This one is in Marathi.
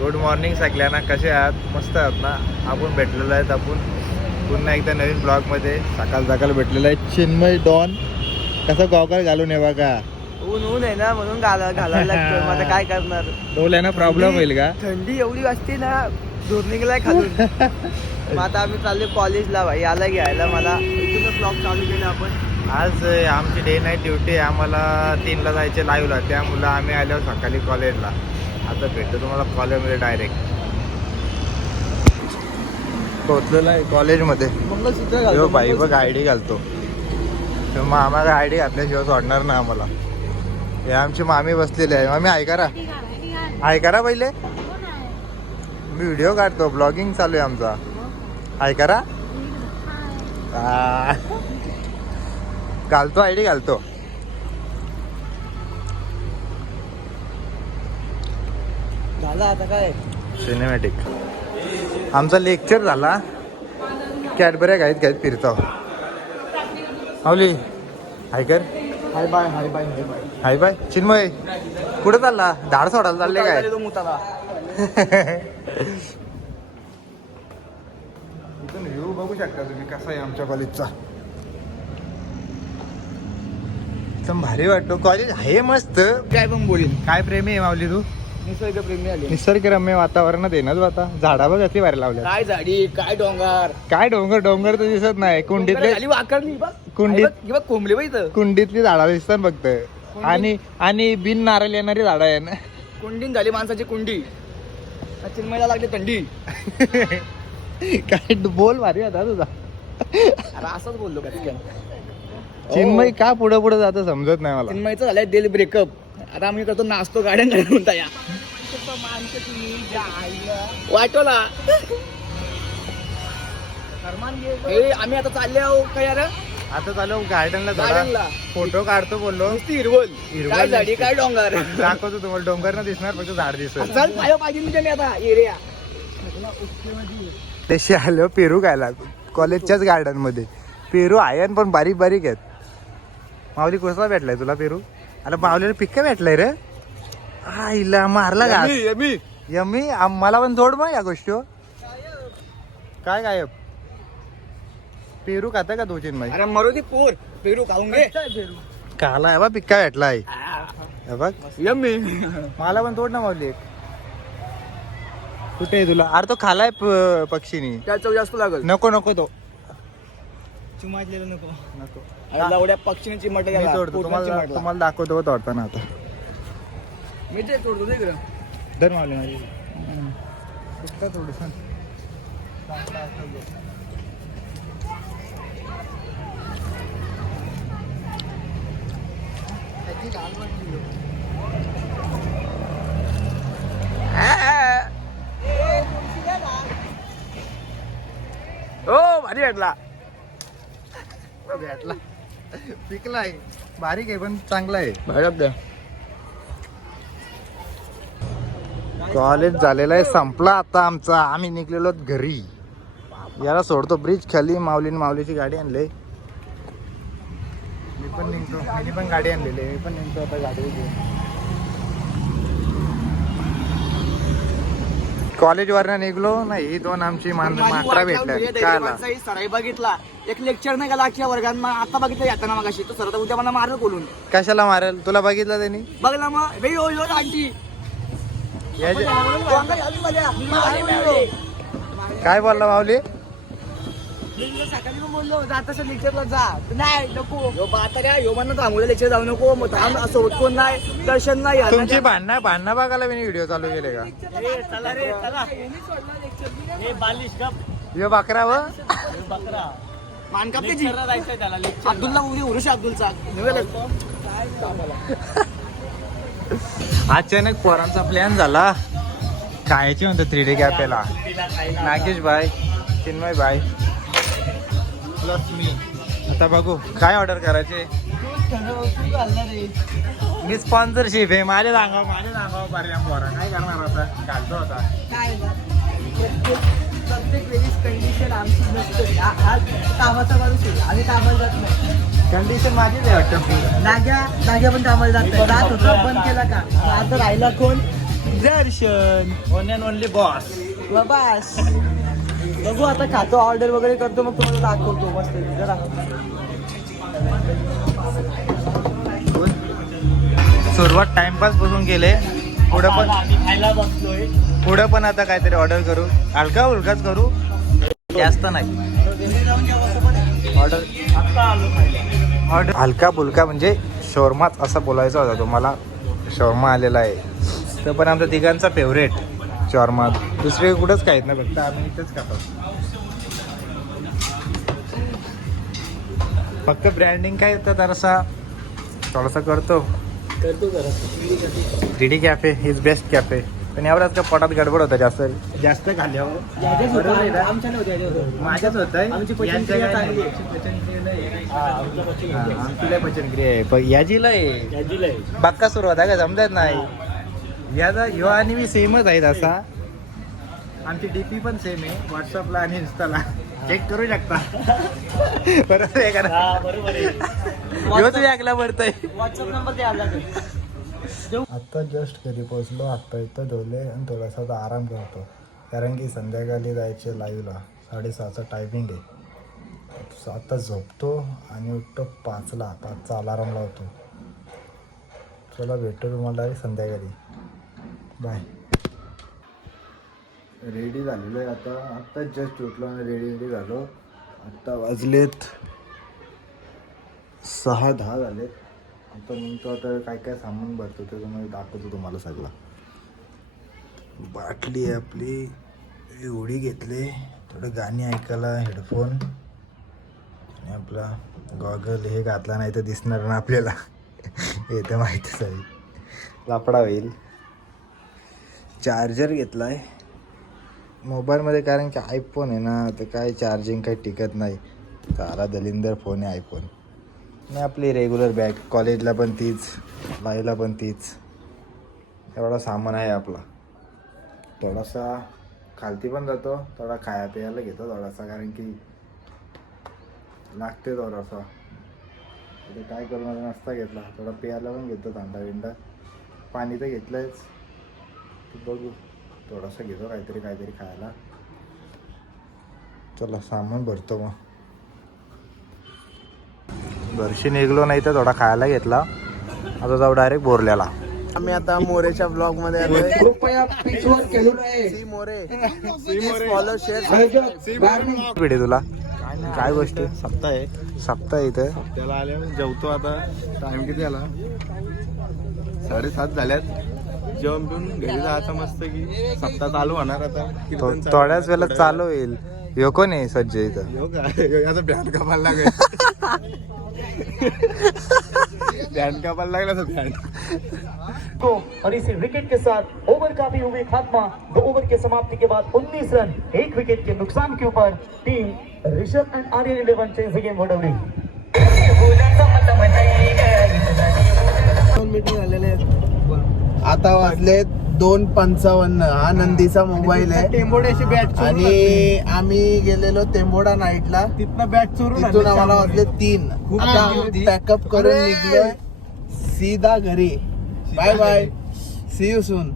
गुड मॉर्निंग सगळ्यांना, कसे आहात? मस्त आहात ना? आपण भेटलेलो आहेत आपण पुन्हा एकदा नवीन ब्लॉगमध्ये. सकाळ सकाळ भेटलेलं आहे चिन्मय डॉन. कसं गॉगल घालून आहे बघा. ऊन आहे ना म्हणून घालायला लागतं. मग आता काय करणार? डोल्यानं प्रॉब्लेम होईल का? थंडी एवढी वाजते ना, दूर निघलाय खालून. मग आता आम्ही चाललो कॉलेजला. भाई याला घ्यायला मला इथूनच ब्लॉग चालू केला आपण. आज आमची डे नाईट ड्युटी आहे. आम्हाला 3ला जायचे लाईव्हला, त्यामुळं आम्ही आलो सकाळी कॉलेजला. आता भेटतो तुम्हाला कॉलेजमध्ये डायरेक्ट. पोहोचलेला आहे कॉलेजमध्ये. मंगळसूत्र बाई बघ आयडी घालतो. तर मग आम्हाला आयडी घातल्याशिवाय सोडणार ना आम्हाला. हे आमची मामी बसलेली आहे. मामी ऐका ऐका पहिले, मी व्हिडिओ काढतो, ब्लॉगिंग चालू आहे आमचा. ऐका घालतो आयडी घालतो. झाला आता काय सिनेमॅटिक. आमचा लेक्चर झाला. कॅडबऱ्या घाईत फिरतो. माऊली ऐकर. Hi bye hi bye hi bye hi bye. Chinmay कुठे चालला? धाड सोडायला चालले काय? इथून व्ह्यू बघू शकता तुम्ही कसा आहे आमच्या कॉलेजचा. एकदम भारी वाटतो. कॉलेज आहे मस्त. काय पण बोलीन. काय प्रेमी आहे माऊली तू? निसर्ग प्रेमी आले. निसर्गरम्य वातावरणात आहे ना आता. झाडा बघ अति भारी लावल्या. काय झाडी, काय डोंगर, काय डोंगर डोंगर तर दिसत नाही. कुंडीतले खाली वाकरली बघ. कुंडीत कोंबली बघ इथं. कुंडीतली झाडा दिसतात फक्त. आणि बिन नारळ येणारी झाडं आहे ना. कुंडीन झाली माणसाची कुंडी. चिन्मयला लागली थंडी. काय बोल भारी होता तुझा. अरे असंच बोललो का? चिन्मय का पुढे पुढे जातं समजत नाही मला. चिन्मयचं झालंय दिल ब्रेकअप. आता आम्ही करतो नाचतो गाड्या म्हणता या वाटोला. आम्ही आता चालले आहो काय यार. आता चालू गार्डनला गार्डनला फोटो काढतो बोललो. हिरवल काय झाडी काय डोंगर. दाखवतो तुम्हाला. डोंगर न दिसणार फक्त झाड दिसत. चल पाय पाहिजे म्हणजे मी आता एरिया. तशी आलो पेरू खायला कॉलेजच्याच गार्डन मध्ये. पेरू आहे पण बारीक बारीक आहेत. माऊली कसा भेटलाय तुला पेरू? अरे माऊलीला पिक्का भेटलाय रे. आईला मारला का यम्मी. मला पण थोड मग या गोष्टी. काय गायब? पेरू खाता का तू चिन्मय? अरे मरू दे पोर. पेरू खाऊन घे. काला आहे बा पिक्का भेटलाय बघ. यम्मी. मला पण तोड ना माऊली. कुठे आहे तुला? अरे तो खालाय पक्षीनी. त्या चव जास्त लागल. नको नको तो चिमाटलेलं नको. नको. लावड्या पक्षीने चिमट मी तोडतो. तुम्हाला दाखवतो तोडताना. आता मी ते तोडतो ते इकडं. धर मावली माझी. कुठला थोडस हो भारी भेटला. भेटला. पिकला आहे. बारीक आहे पण चांगला आहे. भारी. कॉलेज झालेला आहे. संपला आता आमचा. आम्ही निघलेलो घरी. याला सोडतो ब्रिज खाली. माऊलीची गाडी आणली. मी पण निघतो. मी पण गाडी आणलेली. मी पण निघतो आता गाडी घेऊन. कॉलेज वरनं निघलो नाही. ही दोन आमची मात्रा भेटल्या. सराई बघितला एक लेक्चर नाही का आजच्या वर्गात. मग आता बघितलं येताना मग अशी तो सर उद्या मला मारलं बोलून. कशाला मारेल? तुला बघितलं त्यांनी? बघला मग आंटी काय बोलला माऊली? सकाळी पण बोललो जात असं लेक्चरला जा. नाही नको बातऱ्या यो म्हणून थांबवलं लेक्चर जाऊ नको. मग थांब असं कोण नाही दर्शन नाही. तुमची भांडणं बघायला मी व्हिडिओ चालू केले का? चला रे चला. यो बकरा व मानकाप त्याची अब्दुलला उरुष अब्दुलचा. अचानक पोरांचा प्लॅन झाला. खायची म्हणतो 3D कॅफेला. नागेश भाई, चिन्मय भाई प्लस मी. आता बघू काय ऑर्डर करायचे. मी स्पॉन्सरशिप आहे. माझ्या सांगावं पर्याय पोरा काय करणार आता. घालतो होता. प्रत्येक वेळीच कंडिशन आमची नसते. आज कामाचा माणूस आहे. आम्ही कामाला जात नाही. कंडिशन माझीच आहे वाटतं. नाग्या पण कामाला जात होता. बंद केला का? आता राहिला कोण? दर्शन वन अँड ओनली बॉस. बस बघू आता खातो ऑर्डर वगैरे करतो मग तुम्हाला दाखवतो मस्त जरा. सुरुवात टाइमपास पासून केले. पुढे पण खायला बसलोय. पुढे पण आता काहीतरी ऑर्डर करू. हलका उलकाच करू, जास्त नाही. ऑर्डर ऑर्डर हलका फुलका म्हणजे शोरमाच असं बोलायचं होता तुम्हाला. शोरमा आलेला आहे तर पण आमचा तिघांचा फेवरेट शोरमा. दुसरे कुठंच खायत नाही, फक्त आम्ही इथंच खातो. फक्त ब्रँडिंग काय येतं जरासा थोडासा करतो. DD cafe is best cafe. पण यावरच का पोटात गडबड होतं जास्त जास्त खाल्ल्यावर. माझ्याच होत आमची पचनक्रिया आहे पण याजीला आहे. बाक्का सुरुवात आहे का समजत नाही. याचा ह्यो आणि मी सेमच आहेत असा. आमची डीपी पण सेम आहे व्हॉट्सअपला आणि इन्स्टाला. चेक करू शकता. बरोबर आहे का? ह्योच वेगळा पडतोय. व्हॉट्सअप नंबर द्या आपला. आत्ता जस्ट घरी पोचलो. आत्ता इथं धुले आणि थोडासा आता आराम करतो कारण की संध्याकाळी जायचे लाईव्हला. 6:30चा टायमिंग आहे. आता झोपतो आणि उठतो 5ला. 5चा अलाराम लावतो. चला भेटतो तुम्हाला संध्याकाळी. बाय. रेडी झालेलो आहे आता. आत्ता जस्ट उठलो आणि रेडी झालो. आत्ता वाजलेत 6:10 झालेत. आता म्हणतो आता काय काय सामान भरतो ते तुम्हाला दाखवतो तुम्हाला सगळं. बाटली आहे आपली एवढी घेतली. थोडं गाणी ऐकायला हेडफोन आणि आपला गॉगल हे घातला नाही तर दिसणार ना आपल्याला. हे तर माहितीच आहे लापडा होईल. चार्जर घेतला आहे मोबाईलमध्ये कारण की आयफोन आहे ना तर काय चार्जिंग काही टिकत नाही. सारा दलिंदर फोन आहे आयफोन. आणि आपली रेग्युलर बॅग कॉलेजला पण तीच, लाईव्हला पण तीच. एवढा सामान आहे आपला. थोडासा खालती पण जातो, थोडा खाया प्यायला घेतो थोडासा कारण की लागते थोडासा. ते काय करू माझा नाश्ता घेतला, थोडा प्यायला पण घेतो थंडा बिंडा. पाणी तर घेतलंच. बघू थोडासा घेतो काहीतरी खायला. चला सामान भरतो मग. घरशी निघलो नाही तर थोडा खायला घेतला. आता जाऊ डायरेक्ट बोरल्याला. आम्ही आता मोरेच्या ब्लॉग मध्ये आलोय. कृपया पिचवर केलू नये. सी मोरे फॉलो शेअर भेटे तुला काय गोष्ट. सप्ताह आहे. सप्ताह इथं त्याला आले जेवतो आता. टाइम किती झाला 7:30 झाल्यात. जेवण पिऊन घरी जायचं मस्त की सप्ताह चालू होणार आता. थोड्याच वेळेला चालू होईल. यो कोण आहे सज्जय इथं. याचा बँड कापायला लागेल. बँड कापायला लागला तो बँड. और इसी विकेट के साथ ओवर का भी हुए खात्मा. 2 ओवर के समाप्ति के बाद 19 रन 1 विकेट के नुकसान के ऊपर team Rishabh and Aryan 11 change game वडवली. मीटिंग झालेले आहेत. आता वाजले 2:55. हा नंदीचा मोबाईल आहे. टेंबोड्याची बॅट आणि आम्ही गेलेलो टेंबोडा नाईटला. तिथनं बॅट चोरून तिथून आम्हाला वाजले 3. आता पॅकअप करून निघलोय सीधा घरी. Bye bye. See you soon.